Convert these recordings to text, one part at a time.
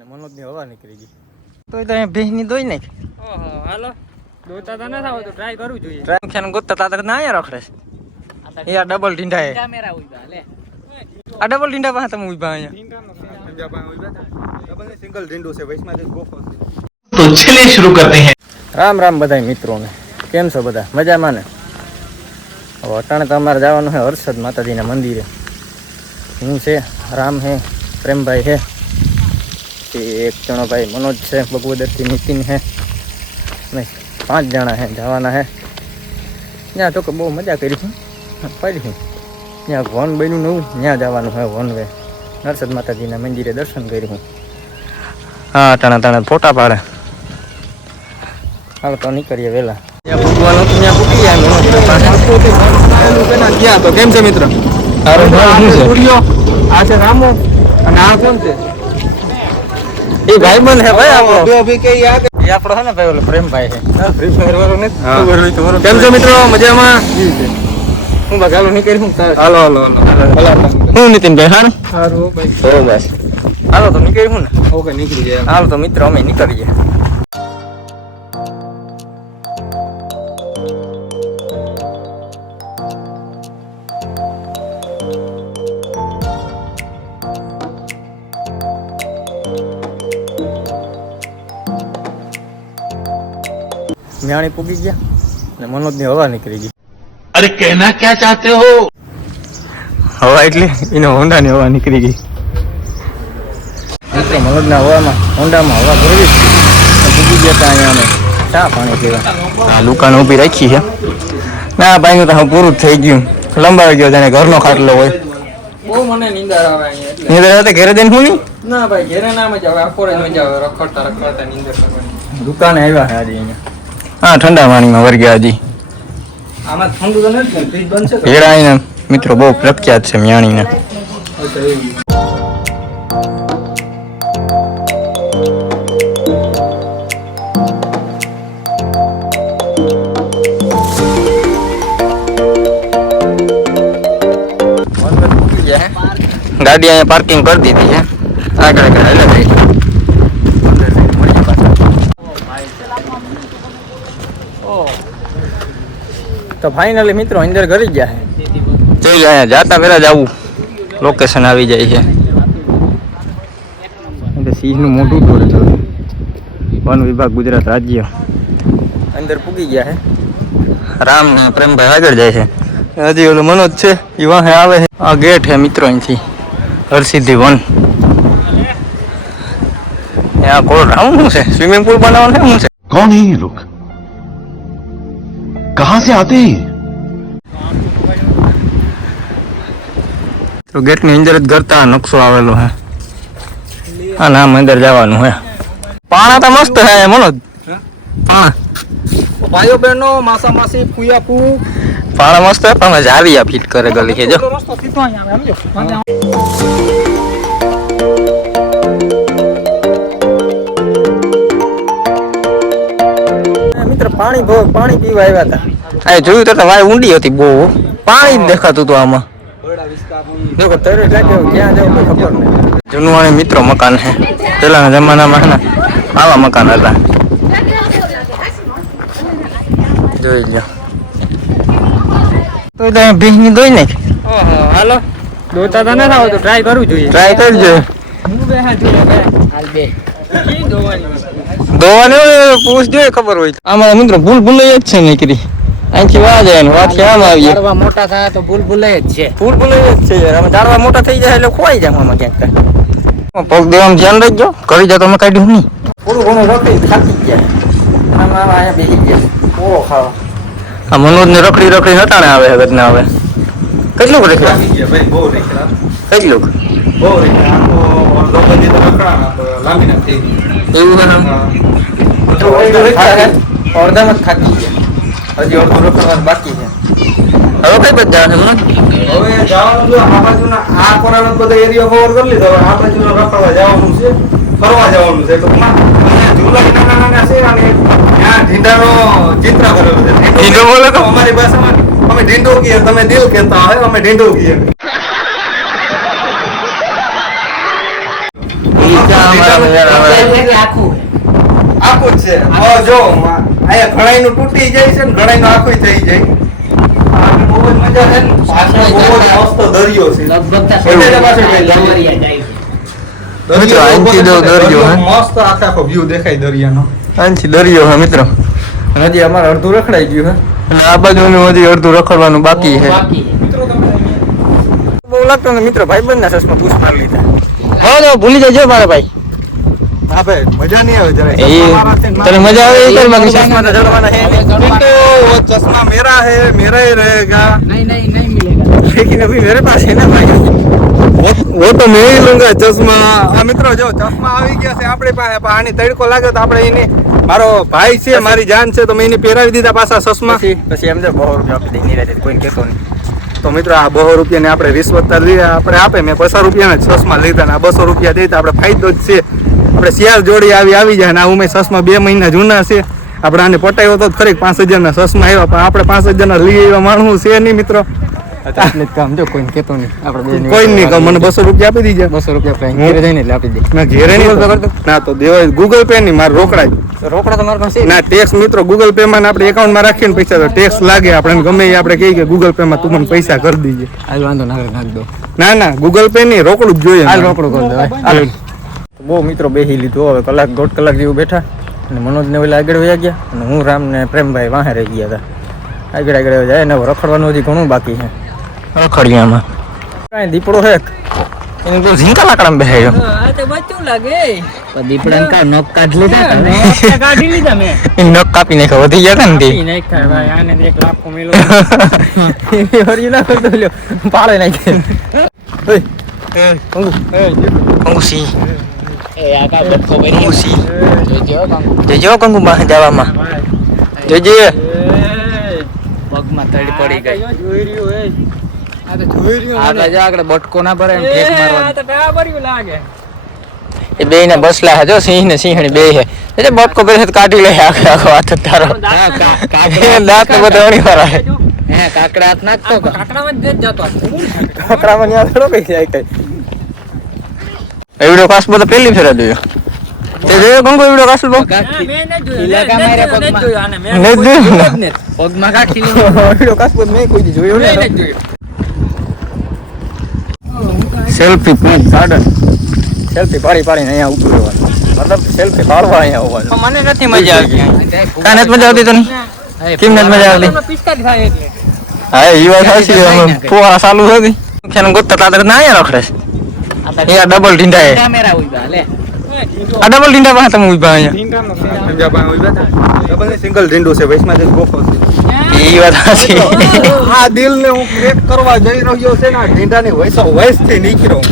ને મનોજની હવા નીકળી ગઈ તો અહીંયા ભેંસની દોઈ નાખ. ઓહો હાલો દોતા તો ના થાવ તો ટ્રાય કરવું જોઈએ. ટ્રાય ખેન ગોતતા તાતર ના આયા રખડે છે યાર. ડબલ ઢીંડા હે કેમેરા ઉભા લે આ ડબલ ઢીંડા પાસે તમે ઉભા અહીંયા. डबल सिंगल ढिंडो से वैसमा जो गोफ तो चलिए शुरू करते हैं. રામ રામ બધા મિત્રોને. કેમ છો બધા? મજામાં ને? હવે અટાણે તો અમારે જવાનું છે હર્ષદ માતાજીના મંદિરે. હું છે, રામ હે, પ્રેમભાઈ છે, એક જણો ભાઈ મનોજ છે, બગવદરથી નીતિન છે, અમે 5 જણા છે જવાના છે. ત્યાં તો કે બહુ મજા કરી છે પડી. ત્યાં વન બન્યું નવું, ત્યાં જવાનું છે વન વે. હર્ષદ માતાજીના મંદિરે દર્શન કરી. હા ટાણા ફોટા પાડે. હાલ તો નીકળીએ વહેલા. ત્યાં પૂગવાનું હતું ત્યાં પૂગી ગયા. તો કેમ છે મિત્ર? આ છે રામો અને આ કોણ છે? એ ભાઈ બંધ હે ભાઈ આપણો. जो अभी के याद એ આપણો છે ને ભાઈ ઓલો પ્રેમભાઈ છે. ફ્રી ફાયર વાળો ને ખબર હોય તો કેમ છો મિત્રો? મજામાં? હું બસ હાલો નીકળી. હું હાલો હાલો હું નીતિનભાઈ હા ને? સારું ભાઈ. હો બસ હાલો તો નીકળી હું ને. ओके निकल गया હાલો તો મિત્રો અમે નીકળીએ. મ્યાણી પૂગી ગયા ને મનોજની હવા નીકળી ગઈ. अरे कहना क्या चाहते हो? હવા એટલે એને હોન્ડાની હવા નીકળી ગઈ. મિત્રો મનોજના હવામાં હોન્ડામાં હવા ભરવી પૂગી ગયા હતા. અહીંયા અમે ચા પાણી પીવા આ દુકાન ઊભી રાખી છે. ના ભાઈનું તો પૂરું જ થઈ ગયું. લંબાવી ગયો જાણે ઘરનો ખાટલો હોય. બહુ મને નીંદર આવે અહીંયા એટલે. નીંદર આવે ઘરે જઈને હું નહીં. ના ભાઈ ઘરે ના મજા આવે, આખો મજા આવે રખડતા નીંદર કરવાની. દુકાને આવ્યા છે આજે અહીંયા. હા ઠંડા પાણીમાં વર્ગ્યા હજી. આમાં ઠંડુ તો નથી ને ફ્રીજ બંધ છે તો. ભેળા અહીંયા મિત્રો બહુ પ્રખ્યાત છે મ્યાણીને. ગાડી અહીંયા પાર્કિંગ કરી દીધી છે. આગળ એટલે ભાઈ તો ફાઇનલી મિત્રો અંદર ઘરી ગયા છે. જોઈ અહીંયા જાતા પહેલા જ આવું લોકેશન આવી જાય છે. એટલે સિંહનું મોટું દોરે છે. વન વિભાગ ગુજરાત રાજ્ય અંદર પૂગી ગયા છે. રામ ને પ્રેમભાઈ આગળ જાય છે. હજી ઓલો મનોજ છે એ વાહે આવે છે. આ ગેટ છે મિત્રો અહીંથી હરસિદ્ધિ વન. ત્યાં કોલ રાઉન્ડ શું છે? સ્વિમિંગ પુલ બનાવવાનું છે શું છે? कौन है ये लोग? कहां से आते हैं? તો ગેટની અંદર જ ગરતા નકશો આવેલો છે. હા નામ અંદર જવાનું હે. પાણા તો મસ્ત હે મનોજ. પાણા ભાઈઓ બહેનો માસા માસી ફૂયા ફૂ પાણા મસ્ત હે પણ જારિયા ફિટ કરે ગલી છે જો. રસ્તો સીધો અહીંયા આવે સમજો. મિત્ર પાણી પીવા આવ્યા હતા. આ જોયું તો વાય ઊંડી હતી બહુ. પાણી જ દેખાતું હતું આમાં. દેખો તરે લાગે ક્યાં જવું કોઈ ખબર નહીં. જૂનવાણી મિત્રો મકાન છે. પેલાના જમાનામાં ને આવા મકાન હતા. જોઈ લો તો તમે ભેંસની દોઈ નાખ. ઓહો હાલો દોતા તો ના થાવ તો ટ્રાય કરવું જોઈએ. ટ્રાય કરજો. હું બે હાથ જોડે બે હાલ બે કી દોવાની દોવાની પૂછ જોઈએ ખબર હોય. આમાં મિત્રો ભૂલાઈ જ છે નીકળી. અહીંથી વાહ જાય ને વાથી આમ આવીએ. ઝાડવા મોટા થાય તો ભૂલાય જ છે. ભૂલાઈ જ છે યાર. આમાં ઝાડવા મોટા થઈ જાય એટલે ખોવાઈ જાય આમાં ક્યાંક. પગ દેવામાં ધ્યાન રાખજો. કરી જાય તો અમે કાઢ્યું નહીં. થોડું ઘણું રખડી થાકી ગયા. આમાં અહીંયા બેસી ગયા. ઓળો ખાવા. આ મનોજને રખડી હટાણે આવે છે ગદના આવે. કેટલું રખડા? भाई बहुत रेखा કેટલું? बहुत रेखा आपको लोग जी तो रखड़ा तो लांबी ना थी એવું છે ને? તો અડધામાં જ થાકી ગયા. હજી અડધું રખડવાનું બાકી છે. હવે કઈ બધા જવાનું છે મનોજ? હવે જવાનું જો આ બાજુના આ કોરાનો બધો એરિયા કવર કરી લીધો. હવે આ બાજુનો રખડવા જવાનું છે, ફરવા જવાનું છે. ટૂંકમાં અહીંયા ઝૂલા નાના છે અને ત્યાં ઢીંડાનો ચિત્ર કરેલું છે. ઢીંડો બોલો તો? અમારી ભાષામાં અમે ઢીંડો કહીએ, તમે દિલ કહેતા હોય, અમે ઢીંડો કહીએ. ઈ ચા અમારા આખું જ છે હવે જો અહીંયા ઘણાયનું તૂટી જાય છે ને ઘણાયનું આખું થઈ જાય આ બહુ જ મજા છે ને પાછળ બહુ જ મસ્ત દરિયો છે એટલે પાછળ મિત્રો, અહીંથી જો દરિયો, હે? મસ્ત આખો વ્યૂ દેખાય દરિયાનો અહીંથી દરિયો હે મિત્રો. અને હજી અમારે અડધું રખડાઈ ગયું હે અને આ બાજુનું હજી અડધું રખડવાનું બાકી છે. બહુ લાગતો ને મિત્રો, ભાઈબંધના ચશ્મા પૂછ મારી લીધા. હા તો ભૂલી જજો મારા ભાઈ. હા ભાઈ મજા નહીં આવે જરાય તને મજા આવે એ કરી, બાકી ચશ્મા તો જડવાના હે નહીં. तो वो चश्मा मेरा है मेरा ही रहेगा नहीं मिलेगा लेकिन अभी मेरे पास है ना भाई. वो तो मैं ही लूंगा चश्मा આ મિત્રો જો ચશ્મા આવી ગયા છે આપણી પાસે પણ આની તડકો લાગ્યો તો આપણે એને મારો ભાઈ છે મારી જાન છે તો મેં એને પહેરાવી દીધા પાછા ચશ્મા પછી એમ તો 100 રૂપિયા આપી દઈ નિરાતે, કોઈને કહેતો નહીં. તો મિત્રો આ 200 રૂપિયાની આપણે રિશ્વત આપણે આપે મેં 50 રૂપિયાના ચશ્મા લીધા ને આ 200 રૂપિયા દઈ તો આપણે ફાયદો જ છે. આપણે શિયાળ જોડી આવી જાય ને આ ઉમે ચશ્મા 2 મહિના જૂના છે આપણે આને પટાવ્યો તો ખરી 5000 ના ચશ્મા આવ્યા પણ આપણે 5000 ના લઈ આવ્યા માણસ છે નહીં મિત્રો. એટલે જ કામ જો કોઈને કહેતો નહીં. આપણે કોઈ નહીં કહો મને 200 રૂપિયા આપી દીજે 200 રૂપિયા આપણે ઘરે જઈને એટલે આપી દે. ના ઘેરે નહીં ના તો દેવાય ગૂગલ પે નહીં મારે રોકડા જ. રોકડા તો મારા પાસે ના ટેક્સ મિત્રો ગૂગલ પે માં ને આપણે એકાઉન્ટ માં રાખીને પૈસા તો ટેક્સ લાગે આપણે ગમે એ આપણે કહીએ કે ગૂગલ પે માં તું મને પૈસા કરી દીજે. હાલ વાંધો નાખ દો. ના ગૂગલ પે નહીં રોકડું જ જોઈએ હાલ રોકડું કરી દો. હાલ બહુ મિત્રો બેહી લીધું. હવે કલાક 1.5 કલાક જેવું બેઠા અને મનોજ ને ઓલા આગળ વયા ગયા અને હું રામ ને પ્રેમભાઈ વાહે રહી ગયા હતા. આગળ જાય ને રખડવાનું હજી ઘણું બાકી છે. રખડિયામાં કાંઈ દીપડો હે એને તો ઝીંકા લાકડામાં બેહાયો. આ તો બચ્ચું લાગે દીપડાને કા નખ કાઢી લીધા કાઢી લીધા મેં નખ કાપી નાખ્યા, વધી ગયા હતા ને તે. નહીં ખાય ભાઈ આને 1 લાખ મેલો હરી ના કરતો લ્યો પાડે નાખે. ઓય કંગુ કંગુ સી એ આ કા બચ્ચો બની કંગુ સી જોજો જોજો કંગુ બહાર જવામાં જોજે. પગમાં તડી પડી ગઈ જોઈ રહ્યો એ આ તો જોઈ રહ્યો આગળ જા આગળ બટકો ના ભરે એમ ઠેક મારવાનો આ તો બરાબર લાગે એ બે ને બસલા હે જો સિંહ ને સિંહણી બે હે એટલે બટકો પહેરે તો કાઢી લે આખો હાથ તારો. દાંત તો બધા અણી વાળા હે. હે કાકડા હાથ નાખતો કાકડામાં જ જતો કાકડામાં ન્યા થોડો કઈ જાય કઈ. એવડો કાસ બધો પહેલી ફેરા જોયો. તે જોયો કંગુ એવડો કાસ બો મેં ન જોયું ઇલાકા મારે પગમાં જોયું આને મેં નહીં જોયું ને પગમાં કાઢી એવડો કાસ બધો મેં કોઈ દી જોયો મેં ને. ન જોયું સેલ્ફી પોઈન્ટ ગાર્ડન. સેલ્ફી પાડીને અહીંયા ઉભું રહેવાનું, મતલબ સેલ્ફી પાડવા અહીંયા આવવાનું. મને નથી મજા આવી કાને મજા આવતી તને? કેમ નથી મજા આવતી? પિસ્તાલીસ થાય એટલે હા એ વાત સાચી છે. ફુવારા ચાલુ હતી ખેન ગોતતા તાદર ના અહીંયા રખડે છે. એ ડબલ ઢીંડા હે. કેમેરા ઉભા લે આ ડબલ ઢીંડા પાસે તમે ઉભા અહીંયા. સિંગલ ઝીંડું છે વૈષ્ણવ જે ગોખો છે એ વાત સાચી. આ દિલ ને હું ક્રેક કરવા જઈ રહ્યો છે ને આ ઢીંડાની વયસ થી નીકળ્યો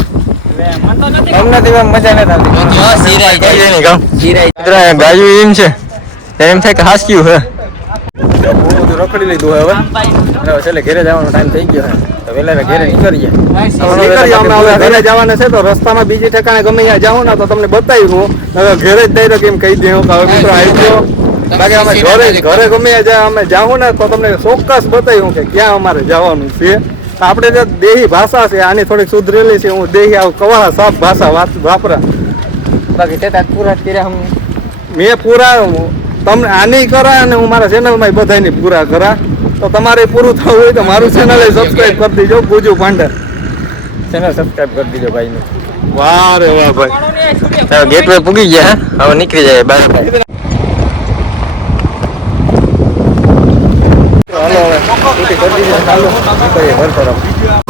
અમને તો એમ મજા નથી આવતી. સિરાઈ કોઈ નહીં કામ. ગાયું એમ છે એમ થાય કે હાસ્યું હે. બહુ બધું રખડી લીધું હવે હવે છેલ્લે ઘરે જવાનો ટાઈમ થઈ ગયો તો વહેલા ઘરે નીકળીએ. ઘરે જવાના છે તો રસ્તામાં બીજી ઠેકાણે ગમે ત્યાં જાઉં ને તો તમને બતાવ્યું હવે ઘરે જ ડાયરેક્ટ એમ કહી દઉં કે હવે મિત્રો આવી ગયો. બાકી અમે ઘરે ગમે અમે જાઉં ને તો તમને ચોક્કસ બતાવ્યું કે ક્યાં અમારે જવાનું છે. આપણે જે દેહી ભાષા છે આની થોડીક સુધરેલી છે. હું દેહી આવું કવાળા સાફ ભાષા વાપરા. બાકી તે પૂરા કર્યા મેં પૂરા તમને આની કરા અને હું મારા ચેનલમાં બધાની પૂરા કરા. તો તમારે પૂરું થવું હોય તો મારું ચેનલ સબસ્ક્રાઇબ કરી દેજો ગુજુ પાંડર. ચેનલ સબસ્ક્રાઇબ કરી દીધો ભાઈનું. વાહ રે વાહ ભાઈ. ગેટવે પૂગી ગયા હવે નીકળી જાય બહાર. હાલો હવે ચાલુ કરીએ ઘર તરફ.